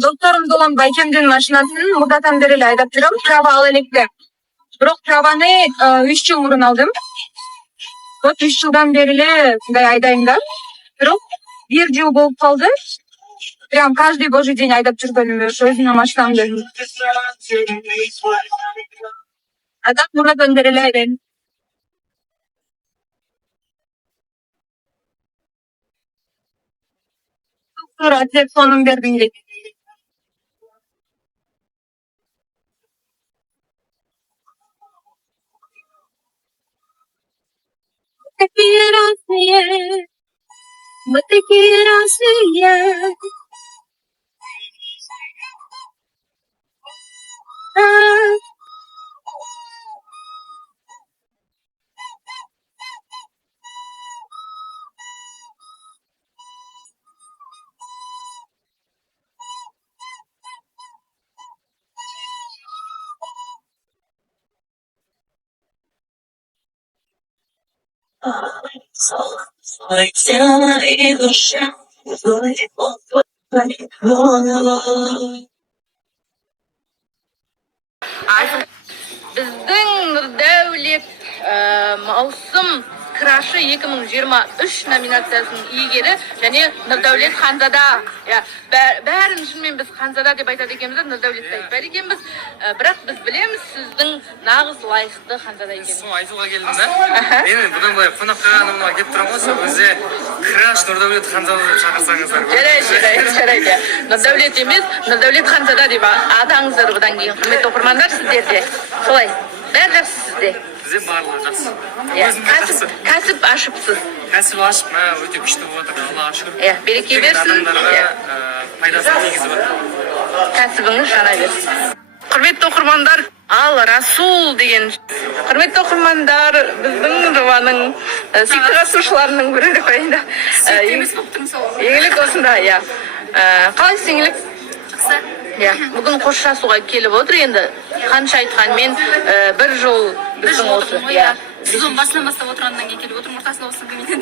Досторым болған байкемдин машинасын мурдатан бери эле айдап жүрөм. Права ала электе. Бирок праваны 3 жыл мурун алдым. Вот 3 жылдан бери эле мындай айдайм да. Бирок 1 жыл болуп калды. Прям каждый божий день айдап жүргөнүм ошо өзүмдүн машинамды. А так мурдатан бери эле айдайм. Туура телефонун бердиң дейт. Te quiero así, te quiero así. Біздің Нұрдәулет маусым крашы 2023 номинациясының иегері және Нұрдәулет Ханзада. Бәрін шынымен біз Ханзада деп айтады екенбіз, Нұрдәулетті айтпайды екенбіз. Бірақ біз білеміз сіздің нағыз лайықты Ханзада екенін. Сол айтуға келдім да. Мен бұдан былай қонаққа анамға келіп тұрамын ғой, сол өзі краш Нұрдәулет Ханзада деп шақырсаңыздар. Жарайды. Нұрдәулет емес, Нұрдәулет Ханзада деп атаңыздар бұдан кейін. Құрметті оқырмандар, сіздерде. Солай. Бәрі жақсы сізде. Бізде барлығы жақсы. Кәсіп ашыпсыз. Кәсіп ашып, өте күшті болып отыр, Аллаға шүкір. Береке берсін. Пайдасы тигізіп отыр. Кәсібіңіз жана берсін. Құрметті оқырмандар, Ал Расул деген. Құрметті оқырмандар, біздің жобаның сүйікті қатысушыларының бірі деп қояйын. Сүйіктіміз болып тұрмыз ол. Еңлік осында, қалайсыз еңлік? Жақсы. Бүгін қоштасуға келіп отыр енді. Қанша айтқанмен бір жол біздің осы. Сезон басынан бастап отырғаннан кейін келіп отырмын, ортасында осыны көмейден.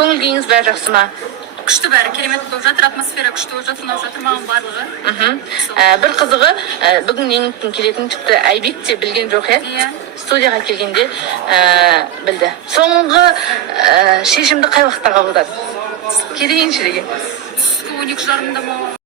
Көңіл күйіңіз бәрі жақсы ма? Күшті бәрі, керемет болып жатыр, атмосфера күшті болып жатыр, ұнап жатыр маған барлығы. Бір қызығы, бүгін еңліктің келетін тіпті Айбек те білген жоқ, студияға келгенде білді. Соңғы шешімді қай уақытта қабылдады? Келейінші деген. Түскі 12 жарымда ма?